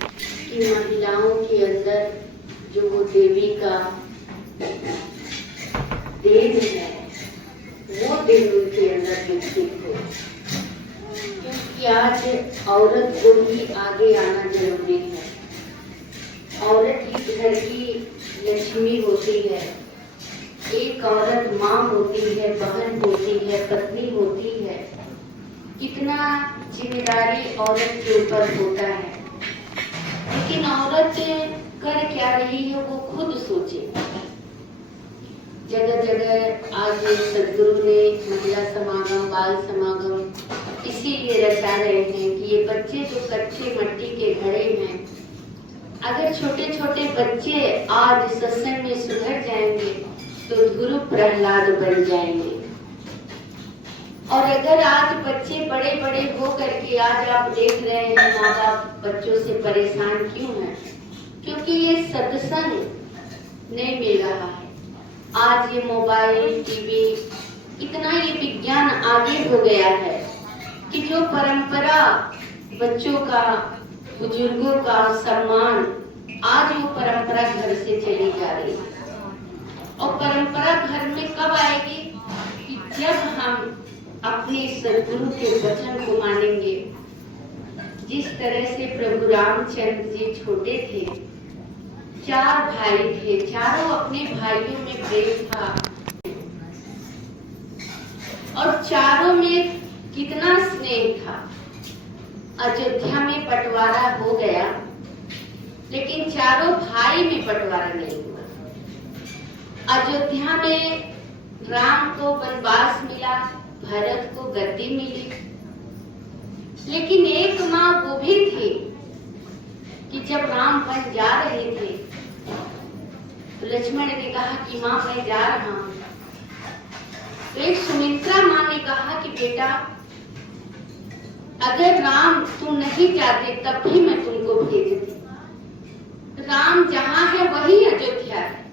कि महिलाओं के अंदर जो वो देवी का देन है वो देन उनके अंदर विकसित हो, क्योंकि आज औरत को ही आगे आना जरूरी है। औरत ही घर की लक्ष्मी होती है। एक औरत माँ होती है, बहन होती है, पत्नी होती है। कितना जिम्मेदारी औरत के ऊपर होता है, लेकिन औरत कर क्या रही है वो खुद सोचे। जगह जगह आज सदगुरु ने महिला समागम, बाल समागम इसीलिए रचा रहे हैं कि ये बच्चे जो कच्चे मट्टी के घड़े हैं, अगर छोटे छोटे बच्चे आज सत्संग में सुधर जाएंगे तो ध्रुव प्रहलाद बन जाएंगे। और अगर आज बच्चे बड़े बड़े हो करके आज आप देख रहे हैं माँ बाप बच्चों से परेशान क्यों हैं? क्योंकि ये सत्संग नहीं मिल रहा है। आज ये मोबाइल, टीवी, इतना ये विज्ञान आगे हो गया है कि जो परंपरा बच्चों का, बुजुर्गों का सम्मान, आज वो परंपरा घर से चली जा रही है। और परंपरा घर में कब आएगी? कि जब हम अपने सदगुरु के वचन को मानेंगे। जिस तरह से प्रभु रामचंद्र जी छोटे थे, 4 भाई थे, चारों अपने भाइयों में प्रेम था और चारों में कितना स्नेह था। अयोध्या में बंटवारा हो गया, लेकिन चारों भाई में बंटवारा नहीं हुआ। अयोध्या में राम को वनवास मिला, भरत को गद्दी मिली, लेकिन एक माँ वो भी थी कि जब राम वन जा रहे थे तो लक्ष्मण ने कहा कि माँ मैं जा रहा हूँ। तो एक सुमित्रा माँ ने कहा कि बेटा अगर राम तुम नहीं जाते तब भी मैं तुमको भेजती। राम जहाँ है वही अयोध्या है।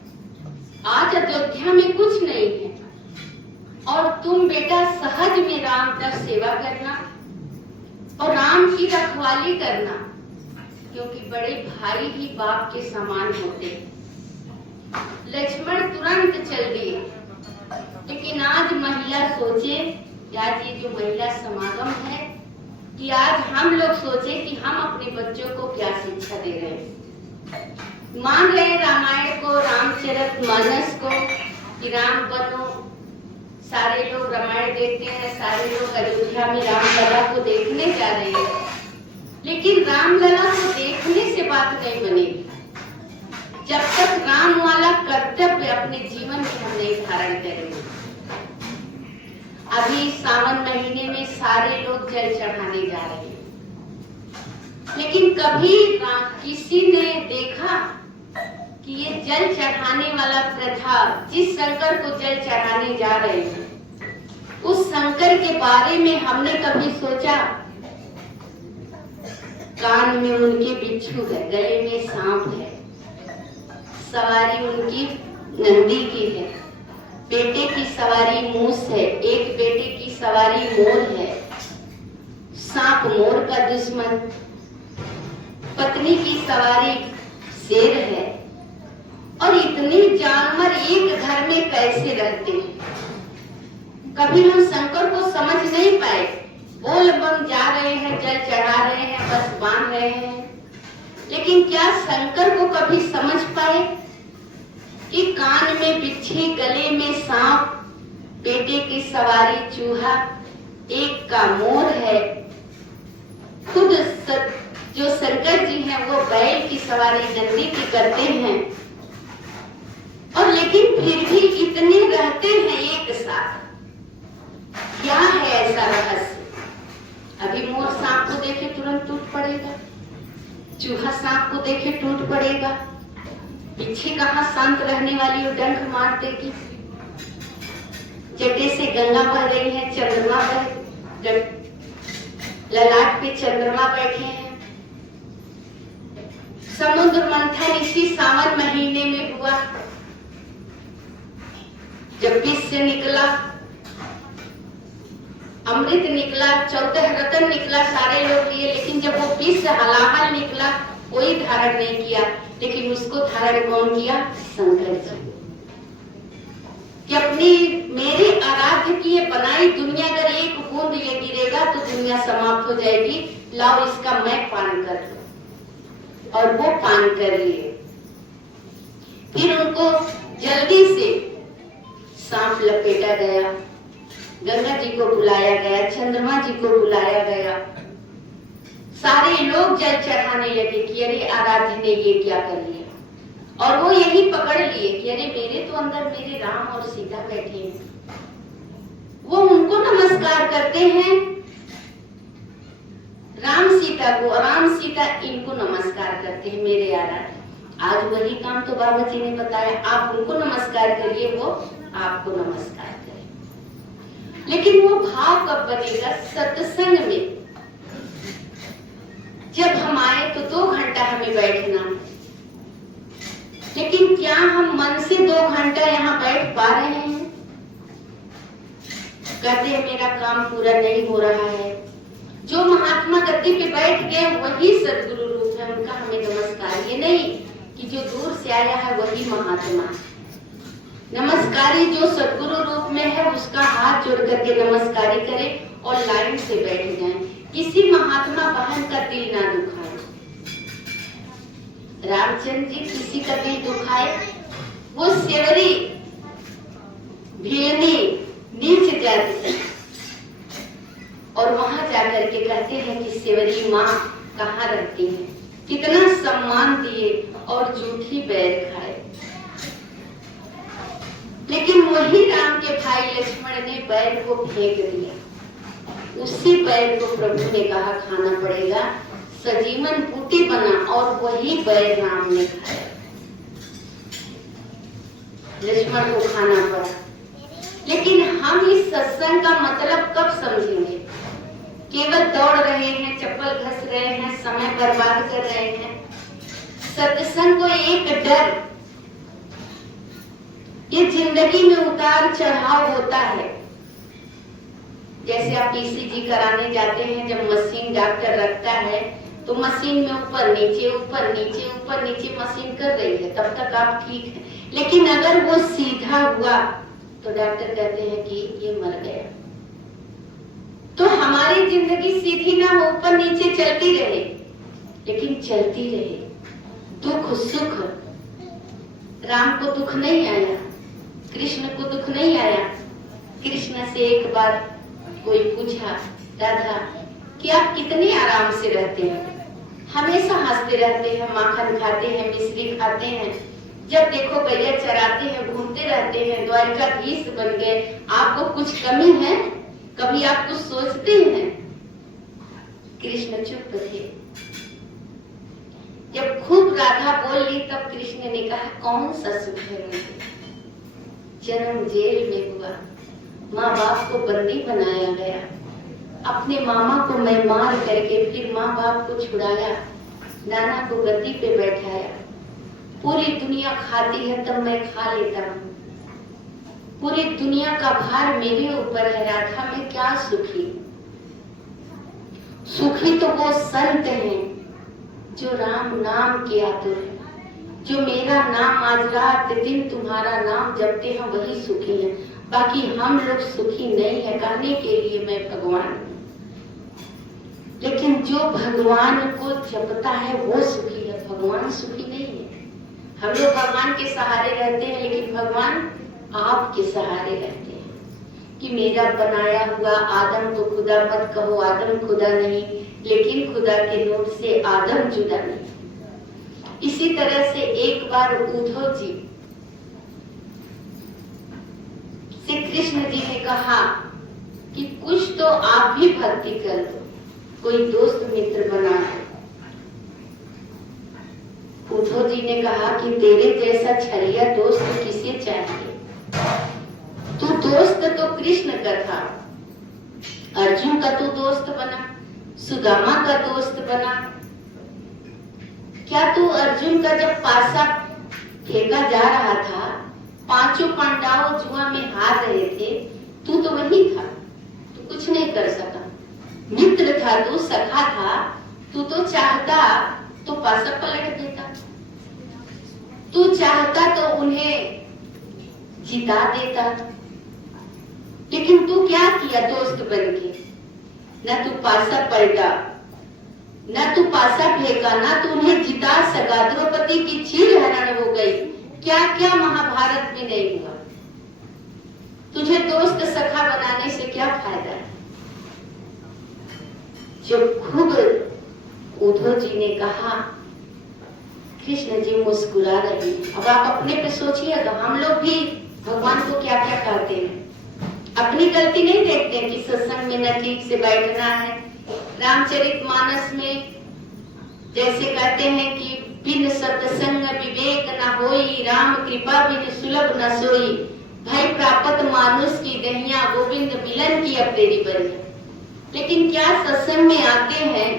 आज अयोध्या में कुछ नहीं है और तुम बेटा सहज में राम का सेवा करना और राम की रखवाली करना, क्योंकि बड़े भाई ही बाप के समान होते। लक्ष्मण तुरंत चल दिए, लेकिन आज महिला सोचे, आज ये जो महिला समागम है कि आज हम लोग सोचे कि हम अपने बच्चों को क्या शिक्षा दे रहे हैं। मान रहे रामायण को, रामचरितमानस को कि राम बनो। सारे लोग रामायण देखते हैं, सारे लोग अयोध्या में रामलला को देखने जा रहे हैं, लेकिन रामलला को देखने से बात नहीं बनेगी जब तक राम वाला कर्तव्य अपने जीवन में हम नहीं धारण करेंगे। अभी सावन महीने में सारे लोग जल चढ़ाने जा रहे हैं, लेकिन कभी किसी ने देखा कि ये जल चढ़ाने वाला प्रथा, जिस शंकर को जल चढ़ाने जा रहे हैं उस शंकर के बारे में हमने कभी सोचा? कान में उनके बिच्छू है, गले में सांप है, सवारी उनकी नंदी की है, बेटे की सवारी मूस है, एक बेटे की सवारी मोर है, सांप मोर का दुश्मन, पत्नी की सवारी शेर है। और इतने जानवर एक घर में कैसे रहते हैं? कभी हम शंकर को समझ नहीं पाए। बोल बम जा रहे हैं, जल चढ़ा रहे हैं, बस बांध रहे हैं, लेकिन क्या शंकर को कभी समझ पाए कि कान में बिच्छी, गले में सांप, बेटे की सवारी चूहा, एक का मोर है। खुद जो शंकर जी हैं वो बैल की सवारी नंदी की करते हैं, और लेकिन फिर भी इतने रहते हैं एक साथ। क्या है ऐसा रहस्य? अभी मोर सांप को देखे तुरंत टूट पड़ेगा, चूहा सांप को देखे टूट पड़ेगा, बिच्छी कहाँ शांत रहने वाली हो, डंक मार देगी। जटे से गंगा बह रही है, चंद्रमा ललाट पे चंद्रमा बैठे हैं। समुद्र मंथन इसी सावन महीने में हुआ, जब बीच से निकला अमृत निकला, 14 रतन निकला, सारे लोग लिए, लेकिन जब वो बीच से हलाहल निकला कोई धारण नहीं किया, लेकिन उसको धारण कौन किया? शंकर जी। कि अपनी मेरे आराध्य की ये बनाई दुनिया, अगर एक बूंद ये गिरेगा तो दुनिया समाप्त हो जाएगी, लाओ इसका मैं पान कर लूं। और वो पान कर लिए। फिर उनको जल्दी से सांप लपेटा गया, गंगा जी को बुलाया गया, चंद्रमा जी को बुलाया गया, सारे लोग जल चढ़ाने लगे कि अरे आराध्य ने ये क्या कर लिया। और वो यही पकड़ लिए कि अरे मेरे तो अंदर मेरे राम और सीता बैठे हैं। वो उनको नमस्कार करते हैं, राम सीता को, राम सीता इनको नमस्कार करते हैं मेरे आराध्य। आज वही काम तो बाबा जी ने बताया, आप उनको नमस्कार करिए, वो आपको नमस्कार करें। लेकिन वो भाव कब बनेगा? सत्संग में जब हम आए तो 2 घंटा हमें बैठना, लेकिन क्या हम मन से 2 घंटा यहाँ बैठ पा रहे हैं? कहते हैं मेरा काम पूरा नहीं हो रहा है। जो महात्मा गद्दी पे बैठ गए वही सदगुरु रूप है, उनका हमें नमस्कार। ये नहीं कि जो दूर से आया है वही महात्मा। नमस्कारी जो सदगुरु रूप में है उसका हाथ जोड़ करके नमस्कारी करें और लाइन से बैठ जाएं। किसी महात्मा बहन का दिल ना दुखाए। रामचंद्र जी किसी का दिल दुखाए, वो सेवरी भिलनी नीच जाती और वहां जाकर के कहते हैं कि सेवरी माँ कहाँ रहती है, कितना सम्मान दिए और झूठी बैर खाए। लेकिन वही राम के भाई लक्ष्मण ने बैर को फेंक दिया। उसी बैर को प्रभु ने कहा खाना पड़ेगा, सजीवन बूटी बना और वही बैर राम ने खाया। लक्ष्मण को खाना पड़ा। लेकिन हम इस सत्संग का मतलब कब समझेंगे? केवल दौड़ रहे हैं, चप्पल घस रहे हैं, समय बर्बाद कर रहे हैं। सत्संग को एक डर, ये जिंदगी में उतार चढ़ाव होता है। जैसे आप ईसीजी कराने जाते हैं, जब मशीन डॉक्टर रखता है तो मशीन में ऊपर नीचे ऊपर नीचे ऊपर नीचे मशीन कर रही है, तब तक आप ठीक है। लेकिन अगर वो सीधा हुआ तो डॉक्टर कहते हैं कि ये मर गया। तो हमारी जिंदगी सीधी ना हो, ऊपर नीचे चलती रहे, लेकिन चलती रहे। दुख सुख, राम को दुख नहीं आया, कृष्ण को दुख नहीं आया। कृष्ण से एक बार कोई पूछा, राधा कि आप कितने आराम से रहते हैं? हमेशा हंसते रहते हैं, माखन खाते हैं, मिश्री खाते हैं, जब देखो गैया चराते हैं, घूमते रहते हैं, द्वारिकाधीश बन गए, आपको कुछ कमी है? कभी आप कुछ सोचते हैं? कृष्ण चुप थे। जब खूब राधा बोल ली तब कृष्ण ने कहा कौन सा सुख है मुझे? जन्म जेल में हुआ, माँ बाप को बंदी बनाया गया, अपने मामा को मैं मार करके फिर माँ बाप को छुड़ाया, नाना को गद्दी पे बैठाया। पूरी दुनिया खाती है तब मैं खा लेता हूँ। पूरी दुनिया का भार मेरे ऊपर है, राधा में क्या सुखी? सुखी तो वो संत हैं जो राम नाम के आतुर है, जो मेरा नाम आज रात दिन तुम्हारा नाम जपते हैं, वही सुखी है। बाकी हम लोग सुखी नहीं है। कहने के लिए मैं भगवान, लेकिन जो भगवान को जपता है वो सुखी है, भगवान सुखी नहीं है। हम लोग भगवान के सहारे रहते हैं, लेकिन भगवान आपके सहारे रहते हैं कि मेरा बनाया हुआ आदम को खुदा मत कहो, आदम खुदा नहीं, लेकिन खुदा के नूर से आदम जुदा नहीं। इसी तरह से एक बार उद्धव जी से कृष्ण जी ने कहा कि कुछ तो आप भी भक्ति कर दो, कोई दोस्त मित्र बना। उद्धव जी ने कहा कि तेरे जैसा छरिया दोस्त किसे चाहिए? तू दोस्त तो कृष्ण का था, अर्जुन का तू दोस्त बना, सुदामा का दोस्त बना। क्या तू अर्जुन का जब पासा फेंका जा रहा था, 5 पांडव जुआ में हार रहे थे, तू तो वही था, तू कुछ नहीं कर सका। मित्र था तू, सखा था, तू तो चाहता तो पासा पलट देता। तू चाहता तो उन्हें जिता देता, लेकिन तू क्या किया दोस्त बनके? न तू पासा पलटा, न तू पासा फेंका, न तू उन्हें जिता सका। द्रौपदी की चीर हरण हो गई। क्या क्या महाभारत में नहीं हुआ। तुझे दोस्त सखा बनाने से क्या फायदा है? जब खुद उद्धव जी ने कहा, कृष्ण जी मुस्कुरा रहे। अब आप अपने पे सोचिएगा, हम लोग भी भगवान को क्या क्या कहते हैं। अपनी गलती नहीं देखते कि सत्संग में न ठीक से बैठना है। रामचरितमानस में जैसे कहते हैं कि बिन सत्संग विवेक न होई, राम कृपा बिन सुलभ न सोई, भय प्राप्त मानुष की दहिया, गोविंद मिलन की अपेरी बनी। लेकिन क्या सत्संग में आते हैं,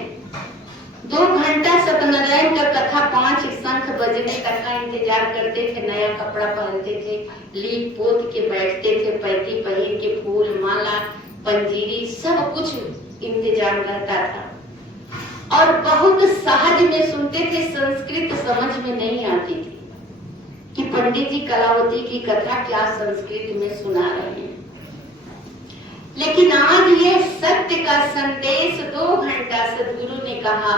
2 घंटा सत्यनारायण का कथा 5 शंख बजने तक का इंतजार करते थे, नया कपड़ा पहनते थे, लीप पोत के बैठते थे, पैती पहन के, फूल माला पंजीरी सब कुछ इंतजाम रहता था, और बहुत सहज में सुनते थे। संस्कृत समझ में नहीं आती थी कि पंडित जी कलावती की कथा क्या संस्कृत में सुना रहे हैं। लेकिन आज ये सत्य का संदेश 2 घंटा सदगुरु ने कहा,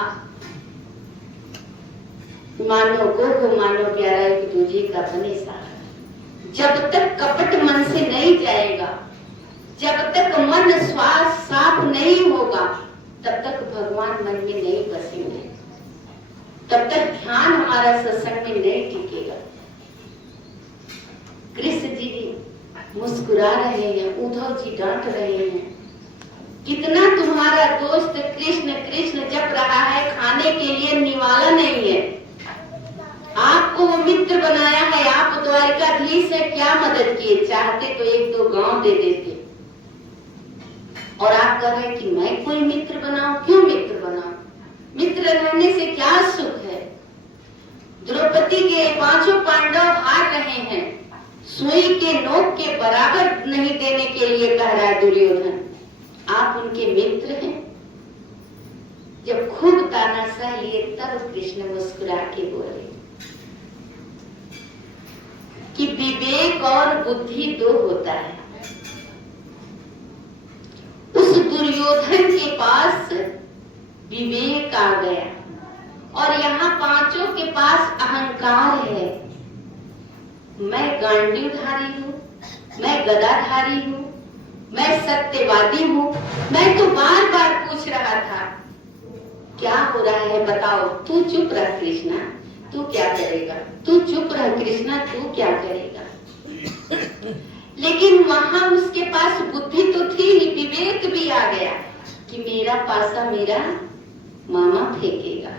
मानो को मानो प्यारा एक दूजे का बने सारा। जब तक कपट मन से नहीं जाएगा, जब तक मन श्वास साफ नहीं होगा, तब तक भगवान मन में नहीं बसेंगे, तब तक ध्यान हमारा सत्संग में नहीं टिकेगा। कृष्ण जी मुस्कुरा रहे हैं, उद्धव जी डांट रहे हैं। कितना तुम्हारा दोस्त कृष्ण कृष्ण जप रहा है, खाने के लिए निवाला नहीं है। आपको वो मित्र बनाया है, आप द्वारिकाधीश है, क्या मदद किए? चाहते तो 1-2 गांव दे देते। और आप कह रहे हैं कि मैं कोई मित्र बनाऊं? क्यों मित्र बनाऊं? मित्र रहने से क्या सुख है? द्रौपदी के 5 पांडव हार रहे हैं, सुई के नोक के बराबर नहीं देने के लिए कह रहा है दुर्योधन, आप उनके मित्र हैं? जब खुद तानाशाह लिए तब कृष्ण मुस्कुरा के बोले कि विवेक और बुद्धि 2 होता है। उस दुर्योधन के पास विवेक आ गया, और यहाँ 5 के पास अहंकार है। मैं गांडीवधारी हूँ, मैं गदाधारी हूँ, मैं सत्यवादी हूँ। मैं तो बार बार पूछ रहा था क्या हो रहा है बताओ। तू चुप रह कृष्णा, तू क्या करेगा? तू चुप रह कृष्णा, तू क्या करेगा? लेकिन वहां उसके पास बुद्धि तो थी ही, विवेक भी आ गया कि मेरा पासा मेरा मामा फेंकेगा।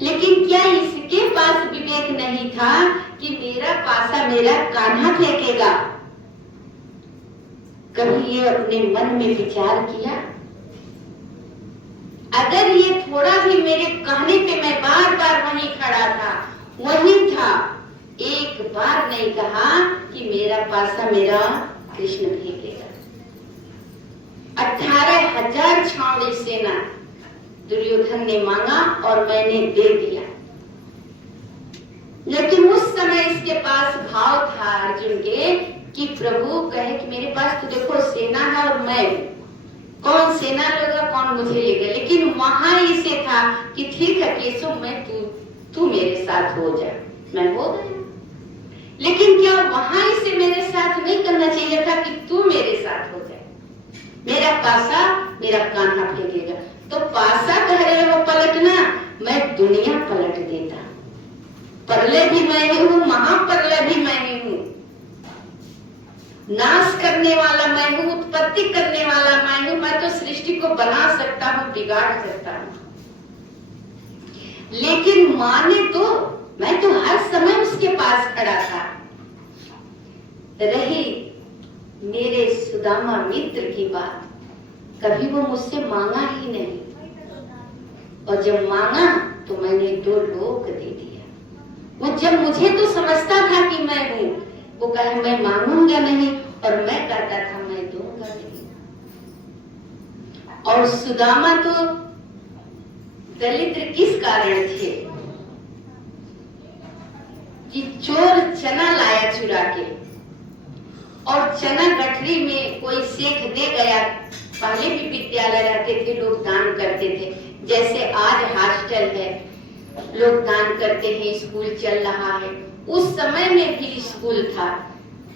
लेकिन क्या इसके पास विवेक नहीं था कि मेरा पासा मेरा कान्हा फेंकेगा? कभी ये अपने मन में विचार किया? अगर ये थोड़ा भी मेरे कहने पे मैं बार बार वहीं खड़ा था, वहीं था, एक बार नहीं कहा कि मेरा पासा मेरा कृष्ण फेंकेगा। 18,000 छावनी सेना दुर्योधन ने मांगा और मैंने दे दिया। लेकिन उस समय इसके पास भाव था अर्जुन के कि प्रभु कहे कि मेरे पास तो देखो सेना है और मैं, कौन सेना लेगा कौन मुझे लेगा। लेकिन वहां इसे था कि ठीक है केशव, मैं तू मेरे साथ हो जा। मैं हो गया। लेकिन क्या वहां इसे मेरे साथ नहीं करना चाहिए था कि तू मेरे साथ हो जाए? मेरा पासा मेरा कान्हा फेंकेगा। तो पासा कह रहे हो पलटना, मैं दुनिया पलट देता। परले भी मैं ही हूँ, महाप्रलय भी मैं ही हूँ, नाश करने वाला मैं हूँ, उत्पत्ति करने वाला मैं हूँ। मैं तो सृष्टि को बना सकता हूँ, बिगाड़ सकता हूँ। लेकिन माने तो मैं तो हर समय उसके पास खड़ा था। रही मेरे सुदामा मित्र की बात, कभी वो मुझसे मांगा ही नहीं, और जब मांगा तो मैंने 2 लोक दे दिया। वो जब मुझे तो समझता था कि मैं हूँ, वो कहे मैं मांगूंगा नहीं, और मैं कहता था मैं दूंगा नहीं। और सुदामा तो दलिद्र किस कारण थे कि चोर चना लाया चुरा के, और चना गठरी में कोई सेठ दे गया। पहले भी विद्यालय रहते थे, लोग दान करते थे, जैसे आज हॉस्टल है, लोग दान करते हैं, स्कूल चल रहा है। उस समय में भी स्कूल था,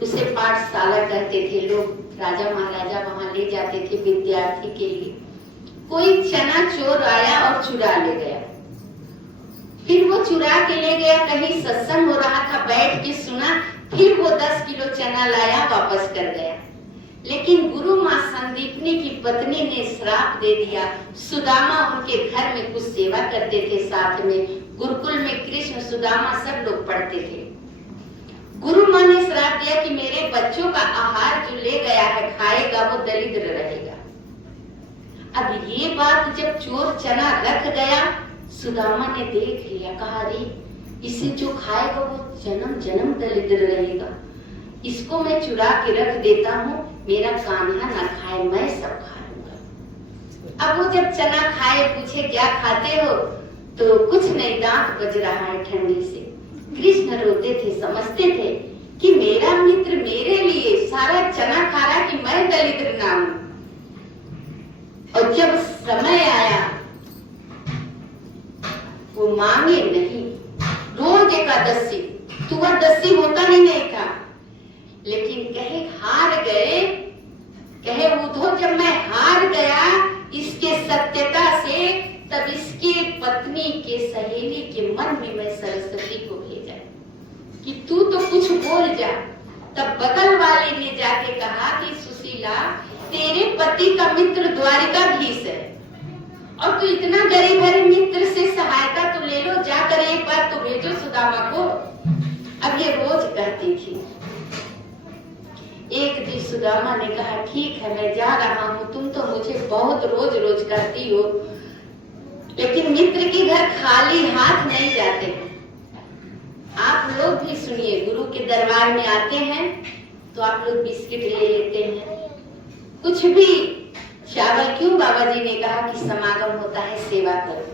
उसे पाठशाला कहते थे लोग। राजा महाराजा वहां ले जाते थे विद्यार्थी के लिए। कोई चना चोर आया और चुरा ले गया। फिर वो चुरा के ले गया, कहीं सत्संग हो रहा था, बैठ के सुना, फिर वो 10 किलो चना लाया, वापस कर गया। लेकिन गुरु माँ संदीपनी की पत्नी ने श्राप दे दिया। सुदामा उनके घर में कुछ सेवा करते थे, साथ में गुरुकुल में कृष्ण सुदामा सब लोग पढ़ते थे। गुरु माँ ने श्राप दिया कि मेरे बच्चों का आहार जो ले गया है खाएगा वो दरिद्र रहेगा। अब ये बात जब चोर चना रख गया, सुदामा ने देख लिया, कहा अरे इसे जो खाएगा वो जन्म जन्म दरिद्र रहेगा, इसको मैं चुरा के रख देता हूँ, मेरा कान्हा ना खाए, मैं सब खा लूंगा। अब वो जब चना खाए, पूछे क्या खाते हो, तो कुछ नहीं, दांत बज रहा है ठंडी से। कृष्ण रोते थे, समझते थे कि मेरा मित्र मेरे लिए सारा चना खा रहा कि मैं दरिद्र ना हूं। और जब समय आया वो मांगे नहीं, रोज एकादशी, तुआदशी होता ही नहीं था, लेकिन कहे हार गए, कहे उद्धव जब मैं हार गया इसके सत्यता से, तब इसके पत्नी के सहेली के मन में मैं सरस्वती को भेजा कि तू तो कुछ बोल जा। तब बगल वाले ने जाके कहा कि सुशीला, तेरे पति का मित्र द्वारिकाधीश है और तू इतना गरीब है, मित्र से सहायता तो ले लो, जाकर एक बार तो भेजो सुदामा को। अब ये रोज कहती थी। एक दिन सुदामा ने कहा ठीक है मैं जा रहा हूँ, तुम तो मुझे बहुत रोज रोज कहती हो, लेकिन मित्र के घर खाली हाथ नहीं जाते। आप लोग भी सुनिए, गुरु के दरबार में आते हैं तो आप लोग बिस्किट ले लेते हैं, कुछ भी चावल। क्यों बाबा जी ने कहा कि समागम होता है सेवा करो,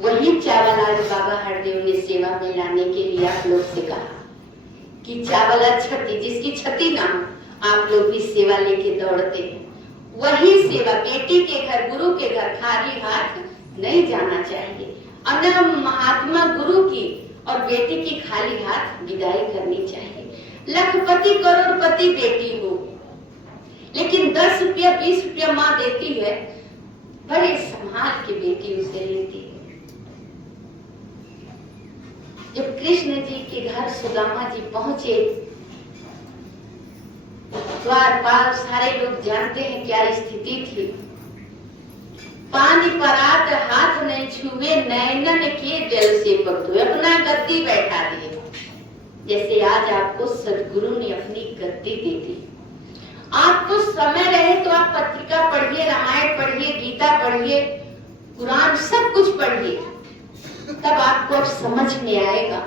वही चावल आज बाबा हरदेव ने सेवा में लाने के लिए आप लोग से कहा कि चावल छठी, जिसकी छठी ना हो, आप लोग भी सेवा लेके दौड़ते हैं। वही सेवा बेटी के घर, गुरु के घर खाली हाथ नहीं जाना चाहिए। अनम महात्मा गुरु की और बेटी की खाली हाथ विदाई करनी चाहिए। लखपति करोड़पति बेटी हो, लेकिन 10 रुपया 20 रुपया माँ देती है, बड़े संभाल के बेटी उसे लेती है। जब कृष्ण जी के घर सुदामा जी पहुंचे, द्वारपाल सारे लोग जानते हैं क्या स्थिति थी। पानी परात हाथ नहीं छुए, नैनन के जल से पकड़े, अपना गद्दी बैठा दिए। जैसे आज आपको सदगुरु ने अपनी गद्दी दे दी। आपको समय रहे तो आप पत्रिका पढ़िए, रामायण पढ़िए, गीता पढ़िए, कुरान सब कुछ पढ़िए, तब आपको अब समझ में आएगा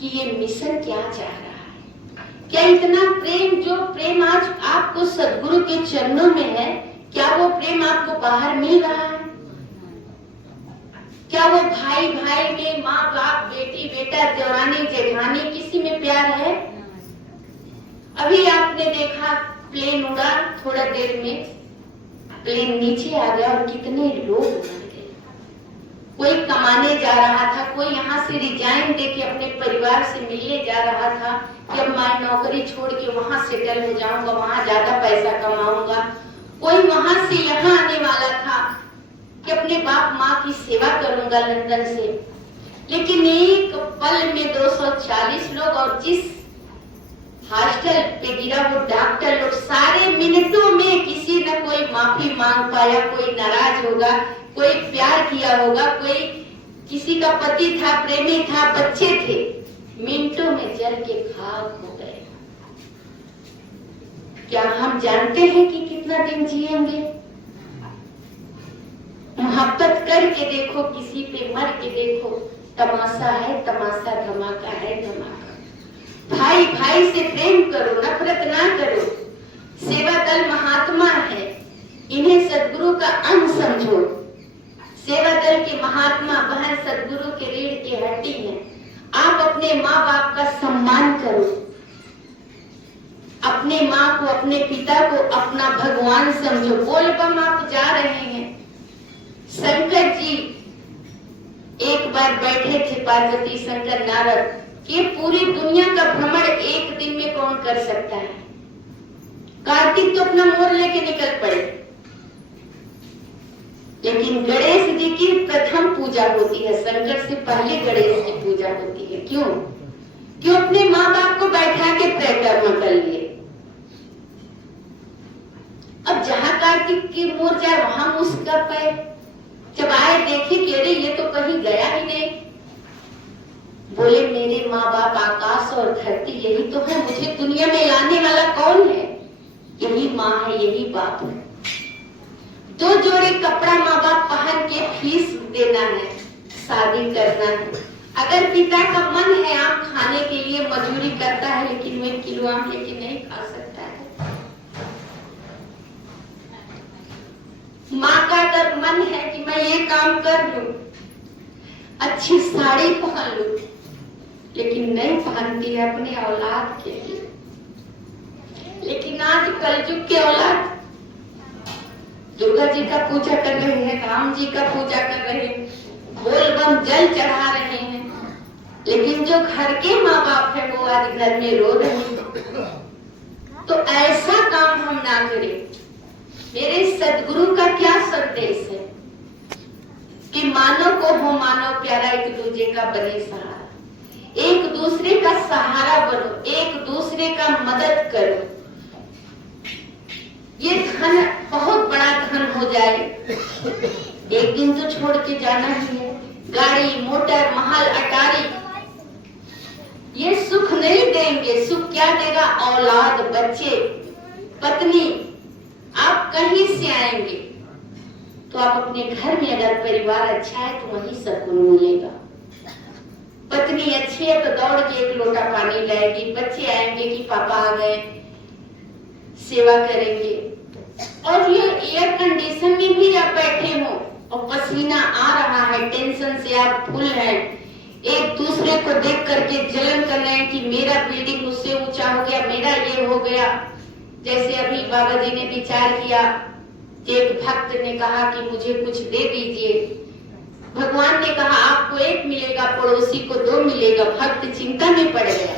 कि ये मिशन क्या चाह रहा है। क्या इतना प्रेम, जो प्रेम आज आपको सदगुरु के चरणों में है, क्या वो प्रेम आपको बाहर मिल रहा है? क्या वो भाई भाई में, माँ बाप, बेटी बेटा, देवरानी जेठानी, किसी में प्यार है? अभी आपने देखा प्लेन उड़ा, थोड़ा देर में प्लेन नीचे आ गया और कितने लोग मर गए। कोई कमाने जा रहा था, कोई यहाँ से रिजाइन देके अपने परिवार से मिलने जा रहा था कि अब मैं नौकरी छोड़ के वहां सेटल हो जाऊंगा, वहां ज्यादा पैसा कमाऊंगा। कोई वहां से यहाँ आने वाला था कि अपने बाप माँ की सेवा करूंगा लंदन से। लेकिन एक पल में 240 लोग, और जिस हॉस्टल पे गिरा वो डॉक्टर लोग, सारे मिनटों में किसी न कोई माफी मांग पाया, कोई नाराज होगा, कोई प्यार किया होगा, कोई किसी का पति था, प्रेमी था, बच्चे थे, मिनटों में जल के खाक हो गए। क्या हम जानते हैं कि कितना दिन जिएंगे? मोहब्बत करके देखो, किसी पे मर के देखो, तमाशा है तमाशा, धमाका है धमाका। भाई भाई से प्रेम करो, नफरत ना करो। सेवा दल महात्मा है, इन्हें सदगुरु का अंग समझो। सेवा दल के महात्मा बहन सदगुरु के रीढ़ की हड्डी हैं। आप अपने माँ बाप का सम्मान करो, अपने माँ को, अपने पिता को अपना भगवान समझो। बोलबम आप जा रहे हैं। शंकर जी एक बार बैठे थे, पार्वती शंकर नारद, कि पूरी दुनिया का भ्रमण एक दिन में कौन कर सकता है। कार्तिक तो अपना मोर लेके निकल पड़े, लेकिन गणेश जी की प्रथम पूजा होती है, शंकर से पहले गणेश की पूजा होती है। क्यों? क्यों? अपने माँ बाप को बैठा के परिक्रमा कर लिए। अब जहाँ कार्तिक की मोर जाए वहां मुस्का पाए। जब आए देखे कि अरे ये तो कहीं गया ही नहीं। बोले मेरे माँ बाप आकाश और धरती यही तो है, मुझे दुनिया में लाने वाला कौन है? यही माँ है, यही बाप है। 2 जोड़े कपड़ा माँ बाप पहन के फीस देना है, शादी करना है। अगर पिता का मन है आम खाने के लिए मजदूरी करता है, लेकिन वो 1 किलो आम लेके नहीं खा सकता है। माँ का अगर मन है कि मैं ये काम कर लूं, अच्छी साड़ी पहन लूं, लेकिन नहीं पहनती है अपने औलाद के लिए। लेकिन आज कलयुग के औलाद दुर्गा जी का पूजा कर रहे हैं, राम जी का पूजा कर रहे हैं, बोलबम जल चढ़ा रहे हैं, लेकिन जो घर के माँ बाप है वो आज घर में रो रहे हैं। तो ऐसा काम हम ना करें। मेरे सदगुरु का क्या संदेश है कि मानो को हो मानो प्यारा, एक दूसरे का बने सहारा, एक दूसरे का सहारा बनो, एक दूसरे का मदद करो। ये धन बहुत बड़ा धन हो जाए, एक दिन तो छोड़ के जाना ही है। गाड़ी, मोटर, महल, अटारी ये सुख नहीं देंगे। सुख क्या देगा? औलाद, बच्चे, पत्नी। आप कहीं से आएंगे तो आप अपने घर में अगर परिवार अच्छा है तो वही सुकून मिलेगा। पत्नी अच्छी है तो दौड़ के 1 लोटा पानी लाएगी, बच्चे आएंगे कि पापा आ गए, सेवा करेंगे। और ये एयर कंडीशन में भी आप बैठे हो और पसीना आ रहा है, टेंशन से आप फुल हैं, एक दूसरे को देख करके जलन कर रहे हैं कि मेरा बिल्डिंग उससे ऊंचा हो गया, मेरा ये हो गया। जैसे अभी बाबा जी ने विचार किया, एक भक्त ने कहा कि मुझे कुछ दे दीजिए। भगवान ने कहा आपको 1 मिलेगा, पड़ोसी को 2 मिलेगा। भक्त चिंता में पड़ गया।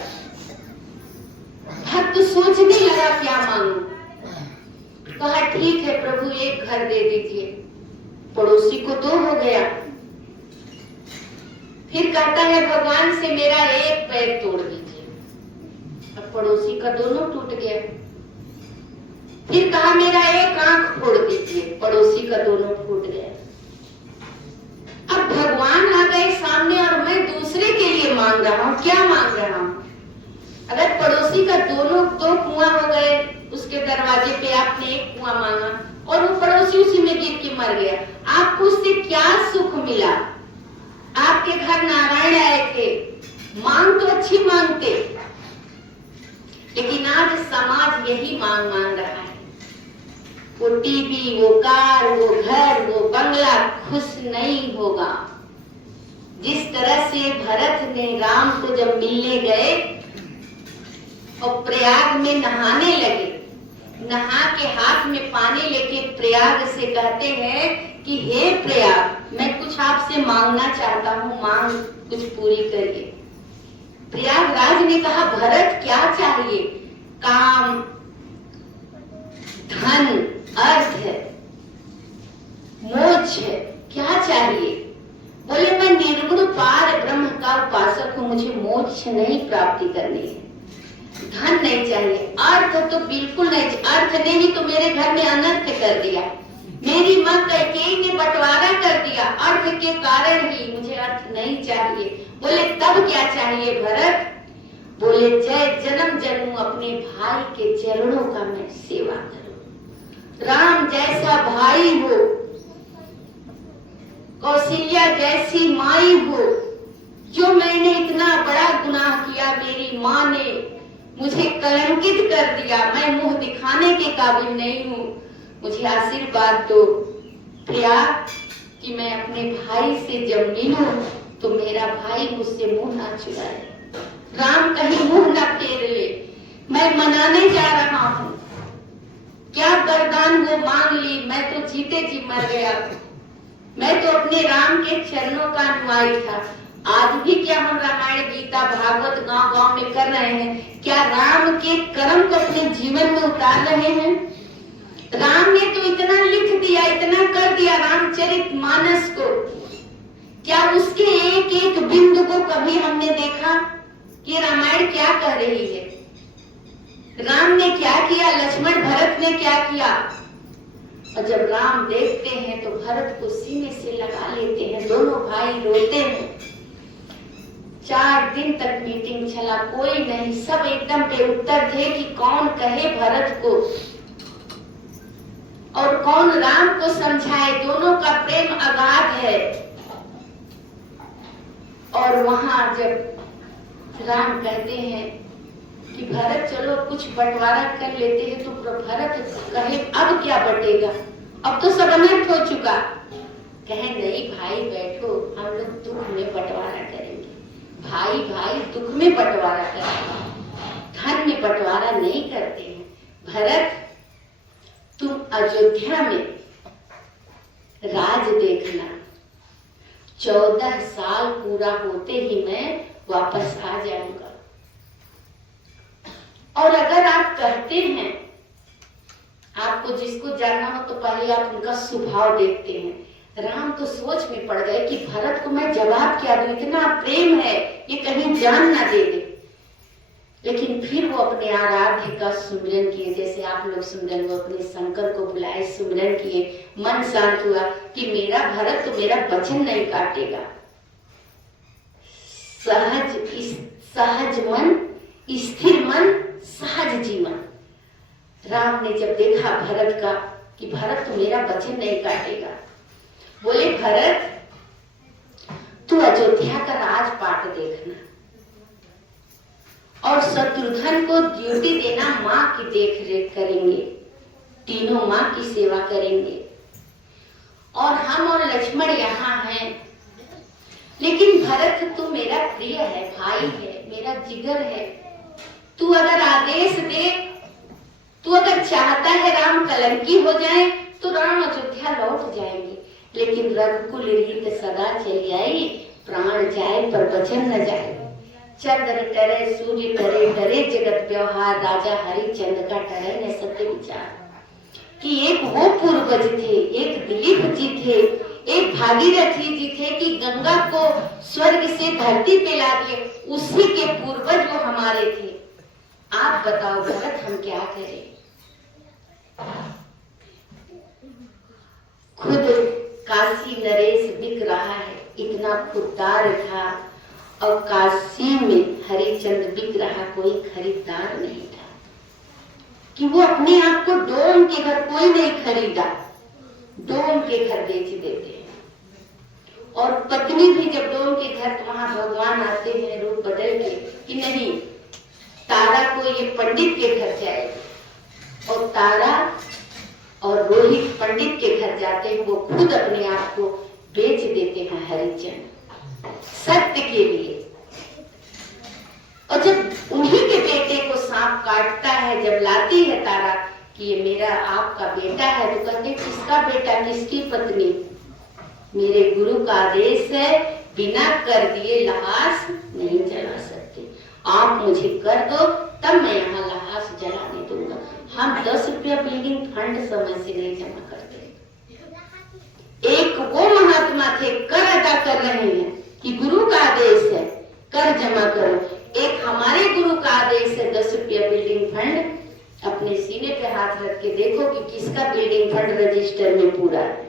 भक्त सोचने लगा क्या मांगू। कहा ठीक है प्रभु 1 घर दे दीजिए, पड़ोसी को 2 हो गया। फिर कहता है भगवान से मेरा 1 पैर तोड़ दीजिए, अब पड़ोसी का दोनों टूट गया। फिर कहा मेरा 1 आंख फोड़ दीजिए, पड़ोसी का दोनों फूट गया। अब भगवान आ गए सामने और मैं दूसरे के लिए मांग रहा हूँ। क्या मांग रहा हूँ? अगर पड़ोसी का दोनों 2 कुआं हो गए, उसके दरवाजे पे आपने 1 कुआं मांगा और वो पड़ोसी उसी में गिर के मर गया, आपको उससे क्या सुख मिला? आपके घर नारायण आए थे, मांग तो अच्छी मांगते, लेकिन आज समाज यही मांग मांग रहा है। वो टीवी, वो कार, वो घर, वो बंगला खुश नहीं होगा। जिस तरह से भरत ने राम को जब मिलने गए और प्रयाग में नहाने लगे, नहा के हाथ में पानी लेके प्रयाग से कहते हैं कि हे प्रयाग मैं कुछ आपसे मांगना चाहता हूँ, मांग कुछ पूरी करिए। प्रयागराज ने कहा भरत क्या चाहिए? काम, धन, अर्थ, मोक्ष, क्या चाहिए? बोले मैं निर्गुण पार ब्रह्म का उपासक हूँ, मुझे मोक्ष नहीं प्राप्ति करनी है, धन नहीं चाहिए, अर्थ तो बिल्कुल नहीं। अर्थ ने ही तो मेरे घर में अनर्थ कर दिया, मेरी माँ कैकेयी ने बंटवारा कर दिया, अर्थ के कारण ही मुझे अर्थ नहीं चाहिए। बोले तब क्या चाहिए भरत? बोले जय जन्म जन्म अपने भाई के चरणों का मैं सेवा करूं। राम जैसा भाई हो, कौशल्या जैसी माई हो, जो मैंने इतना बड़ा गुनाह किया, मेरी माँ ने मुझे कलंकित कर दिया, मैं मुंह दिखाने के काबिल नहीं हूँ, मुझे आशीर्वाद दो। प्रिया कि मैं अपने भाई से जब मिलूं तो मेरा भाई मुझसे मुंह ना चुराए, राम कहीं मुंह ना फेर ले। मैं मनाने जा रहा हूँ, क्या वरदान वो मांग ली, मैं तो जीते जी मर गया। मैं तो अपने राम के चरणों का अनुयायी था। आज भी क्या हम रामायण गीता भागवत गांव गांव में कर रहे हैं? क्या राम के कर्म को अपने जीवन में उतार रहे हैं? राम ने तो इतना लिख दिया, इतना कर दिया रामचरितमानस को, क्या उसके एक एक बिंदु को कभी हमने देखा कि रामायण क्या कह रही है? राम ने क्या किया, लक्ष्मण भरत ने क्या किया? और जब राम देखते हैं तो भरत को सीने से लगा लेते हैं, दोनों भाई रोते हैं। 4 दिन तक मीटिंग चला, कोई नहीं, सब एकदम बेउत्तर थे कि कौन कहे भरत को और कौन राम को समझाए। दोनों का प्रेम अगाध है। और वहां जब राम कहते हैं कि भरत चलो कुछ बंटवारा कर लेते हैं, तो भरत कहे अब क्या बटेगा, अब तो सब अनर्थ हो चुका। कहे नहीं भाई बैठो, हम लोग दुख में बंटवारा करेंगे। भाई भाई दुख में बंटवारा करेंगे, धन में बंटवारा नहीं करते हैं। भरत तुम अयोध्या में राज देखना, 14 साल पूरा होते ही मैं वापस आ जाऊंगा। और अगर आप कहते हैं, आपको जिसको जानना हो तो पहले आप उनका स्वभाव देखते हैं। राम तो सोच में पड़ गए कि भरत को मैं जवाब क्या दूं, इतना प्रेम है, ये कहीं जान ना दे दे। लेकिन फिर वो अपने आराध्य का सुमिरन किए, जैसे आप लोग सुमिरन, वो अपने शंकर को बुलाए, सुमिरन किए, मन शांत हुआ कि मेरा भरत तो मेरा वचन नहीं काटेगा। सहज मन, स्थिर मन, सहज जीवन। राम ने जब देखा भरत का कि भरत तो मेरा वचन नहीं काटेगा, बोले भरत तू अयोध्या का राजपाट देखना और शत्रुघ्न को ड्यूटी देना, माँ की देख रेख करेंगे, तीनों माँ की सेवा करेंगे। और हम और लक्ष्मण यहाँ हैं, लेकिन भरत तू मेरा प्रिय है, भाई है, मेरा जिगर है। तू अगर आदेश दे, तू अगर चाहता है राम कलंकी हो जाए तो राम अयोध्या लौट जाएंगे, लेकिन रघुकुल रीत सदा चली आई, प्राण जाए पर वचन न जाए। चंद्र टरे सूर्य टरे, डरे जगत व्यवहार, राजा हरिचंद्र का टरे ने सत्य विचार। कि एक वो पूर्वज थे, एक दिलीप जी थे, एक भागीरथी जी थे कि गंगा को स्वर्ग से धरती पे ला दिए, उसी के पूर्वज वो हमारे थे। आप बताओ भरत हम क्या करें? खुद काशी नरेश बिक रहा है, इतना खुददार था, और काशी में हरिचंद्र बिक रहा, कोई खरीदार नहीं था कि वो अपने आप को डोम के घर, कोई नहीं खरीदा, डोम के घर बेच देते हैं। और पत्नी भी जब डोम के घर, तो वहां भगवान आते हैं रूप बदल के कि नहीं, तारा को ये पंडित के घर जाएगी। और तारा और रोहित पंडित के घर जाते हैं, वो खुद अपने आप को बेच देते हैं हरिचंद्र सत्य के लिए। और जब उन्हीं के बेटे को सांप काटता है, जब लाती है तारा कि ये मेरा आपका बेटा है, तो कहते किसका बेटा, किसकी पत्नी? मेरे गुरु का आदेश है, बिना कर दिए लहास नहीं जला सकते, आप मुझे कर दो तब मैं यहाँ लहास जलाने दूंगा। हम 10 रुपया बिल्डिंग फंड समय से नहीं जमा करते। एक वो महात्मा थे, कर अदा कर रहे हैं कि गुरु का आदेश है कर जमा करो। एक हमारे गुरु का आदेश है 10 रुपया बिल्डिंग फंड। अपने सीने पे हाथ रख के देखो कि किसका बिल्डिंग फंड रजिस्टर में पूरा है।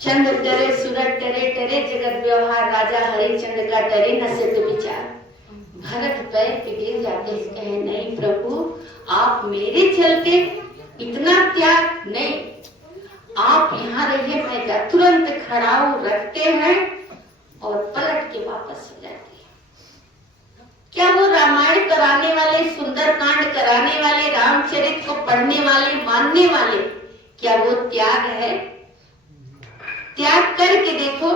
चंद्र टरे सूरज टरे, टरे जगत व्यवहार, राजा हरिचंद्र का टरे न से तो विचार। भरत पैर पे गिर जाते हैं, कहे नहीं प्रभु, आप मेरे चलते इतना त्याग नहीं, आप यहाँ रहिए, मैं क्या। तुरंत खड़ाऊ रखते हैं और पलट के वापस हो जाती है। क्या वो रामायण कराने वाले, सुंदरकांड कराने वाले, रामचरित को पढ़ने वाले, मानने वाले क्या वो त्याग है? त्याग करके देखो।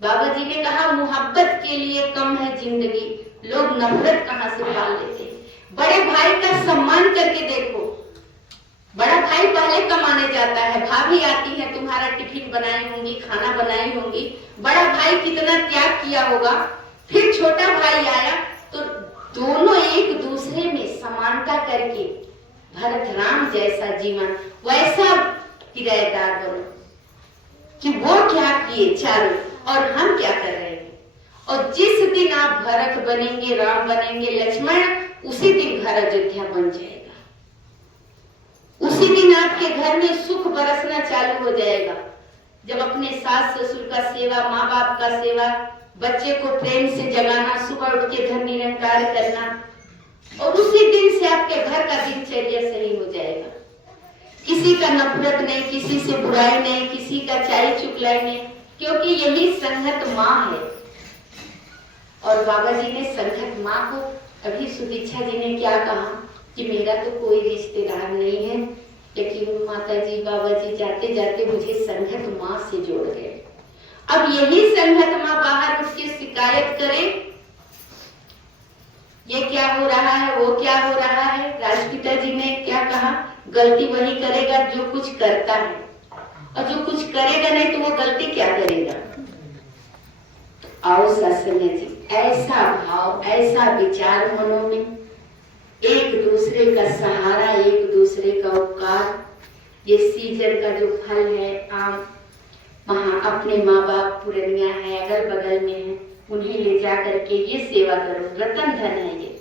बाबा जी ने कहा मोहब्बत के लिए कम है जिंदगी, लोग नफरत कहां से पाल लेते हैं। बड़े भाई का सम्मान करके देखो। बड़ा भाई पहले कमाने जाता है, भाभी आती है, तुम्हारा टिफिन बनाई होंगी, खाना बनाई होंगी, बड़ा भाई कितना त्याग किया होगा। फिर छोटा भाई आया तो दोनों एक दूसरे में समानता करके भरत राम जैसा जीवन, वैसा किराएदार बनो कि वो क्या किए चारों और हम क्या कर रहे हैं। और जिस दिन आप भरत बनेंगे, राम बनेंगे, लक्ष्मण, उसी दिन घर अयोध्या बन जाएगा। उसी दिन आपके घर में सुख बरसना चालू हो जाएगा। जब अपने सास ससुर का सेवा, माँ बाप का सेवा, बच्चे को प्रेम से जगाना, सुबह उठ के घर निरंकार करना, और उसी दिन से आपके घर का दिनचर्या सही हो जाएगा। किसी का नफरत नहीं, किसी से बुराई नहीं, किसी का चाय चुगलाई नहीं, क्योंकि यही संगत माँ है। और बाबा जी ने संगत माँ को, अभी सुदीक्षा जी ने क्या कहा कि मेरा तो कोई रिश्तेदार नहीं है, लेकिन माता जी बाबा जी जाते जाते मुझे संगत माँ से जोड़ गए। अब यही संगत माँ बाहर उठ के शिकायत करे, ये क्या हो रहा है, वो क्या हो रहा है। राजपिता जी ने क्या कहा, गलती वही करेगा जो कुछ करता है, और जो कुछ करेगा नहीं तो वो गलती क्या करेगा। आओ सत्संग जी, ऐसा भाव, ऐसा विचार मनो में, एक दूसरे का सहारा, एक दूसरे का उपकार। ये सीजन का जो फल है आम, वहां अपने माँ बाप पुरनिया है, अगल बगल में है, उन्हें ले जा करके ये सेवा करो। रतन धन है ये।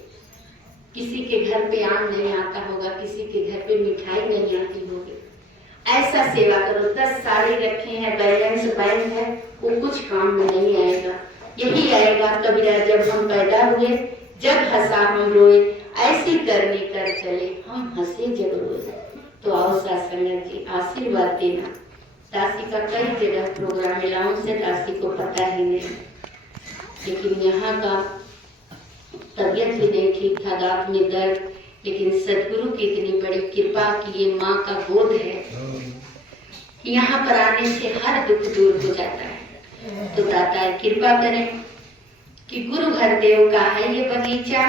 किसी के घर पे आम नहीं आता होगा, किसी के घर पे मिठाई नहीं आती होगी, ऐसा सेवा करो। 10 साड़ी रखे हैं, बैलेंस बैंक है, वो कुछ काम में नहीं आएगा। यही आएगा कबीरा जब हम पैदा हुए, जब हंसा हम रोए, ऐसी करनी कर चले हम हंसे जब रोए। तो आओ सत्संग जी, आशीर्वाद देना। दासी का कई जगह प्रोग्राम मिलाऊं से दासी को पता ही नहीं, लेकिन यहाँ का तबियत भी नहीं ठीक था, दांत में दर्द, लेकिन सदगुरु की इतनी बड़ी कृपा कि ये माँ का गोद है, यहाँ पर आने से हर दुख दूर हो जाता है। तो दाता कृपा करें कि गुरु हरदेव का है ये बगीचा,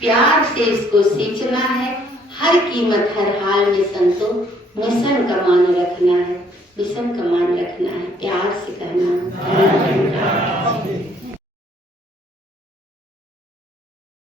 प्यार से इसको सींचना है, हर कीमत हर हाल में संतो मिशन का मान रखना है, मिशन का मान रखना है, प्यार से कहना है।